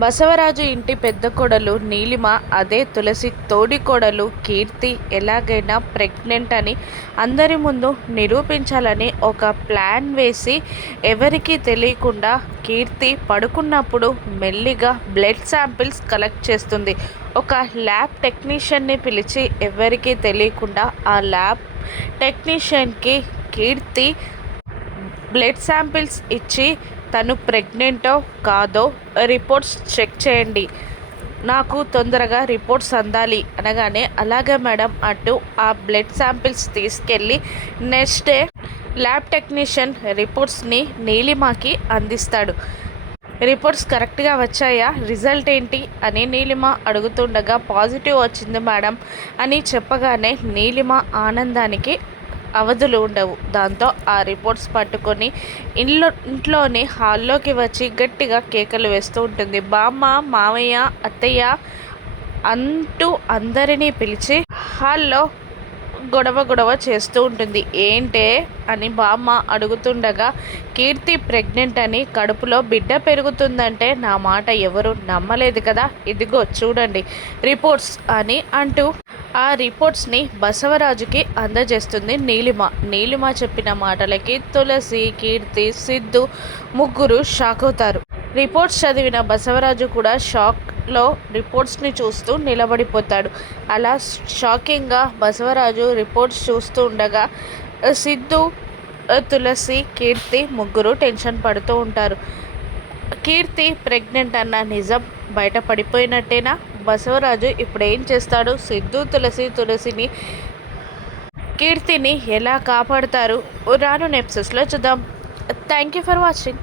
బసవరాజు ఇంటి పెద్ద కోడలు నీలిమ, అదే తులసి తోడి కోడలు కీర్తి ఎలాగైనా ప్రెగ్నెంట్ అని అందరి ముందు నిరూపించాలని ఒక ప్లాన్ వేసి ఎవరికీ తెలియకుండా కీర్తి పడుకున్నప్పుడు మెల్లిగా బ్లడ్ శాంపిల్స్ కలెక్ట్ చేస్తుంది. ఒక ల్యాబ్ టెక్నీషియన్ని పిలిచి ఎవరికీ తెలియకుండా ఆ ల్యాబ్ టెక్నీషియన్కి కీర్తి బ్లడ్ శాంపిల్స్ ఇచ్చి తను ప్రెగ్నెంటో కాదో రిపోర్ట్స్ చెక్ చేయండి, నాకు తొందరగా రిపోర్ట్స్ అందాలి అనగానే అలాగే మేడం అంటూ ఆ బ్లడ్ శాంపిల్స్ తీసుకెళ్ళి నెక్స్ట్ డే ల్యాబ్ టెక్నీషియన్ రిపోర్ట్స్ని నీలిమకి అందిస్తాడు. రిపోర్ట్స్ కరెక్ట్గా వచ్చాయా, రిజల్ట్ ఏంటి అని నీలిమ అడుగుతుండగా పాజిటివ్ వచ్చింది మేడం అని చెప్పగానే నీలిమ ఆనందానికి అవధులు ఉండవు. దాంతో ఆ రిపోర్ట్స్ పట్టుకొని ఇంట్లోని హాల్లోకి వచ్చి గట్టిగా కేకలు వేస్తూ ఉంటుంది. బామ్మ, మామయ్య, అత్తయ్య అంటూ అందరినీ పిలిచి హాల్లో గొడవ చేస్తూ ఉంటుంది. ఏంటే అని బామ్మ అడుగుతుండగా కీర్తి ప్రెగ్నెంట్ అని, కడుపులో బిడ్డ పెరుగుతుందంటే నా మాట ఎవరు నమ్మలేదు కదా, ఇదిగో చూడండి రిపోర్ట్స్ అని అంటూ ఆ రిపోర్ట్స్ని బసవరాజుకి అందజేస్తుంది నీలిమ. నీలిమ చెప్పిన మాటలకి తులసి, కీర్తి, సిద్ధు ముగ్గురు షాక్ అవుతారు. రిపోర్ట్స్ చదివిన బసవరాజు కూడా షాక్లో రిపోర్ట్స్ని చూస్తూ నిలబడిపోతాడు. అలా షాకింగ్గా బసవరాజు రిపోర్ట్స్ చూస్తూ ఉండగా సిద్ధు, తులసి, కీర్తి ముగ్గురు టెన్షన్ పడుతూ ఉంటారు. కీర్తి ప్రెగ్నెంట్ అన్న నిజం బయటపడిపోయినట్టేనా? బసవరాజు ఇప్పుడు ఏం చేస్తాడు? సిద్ధు, తులసిని, కీర్తిని ఎలా కాపాడుతారు? రాను ఎపిసోడ్స్లో చూద్దాం. Thank you for watching.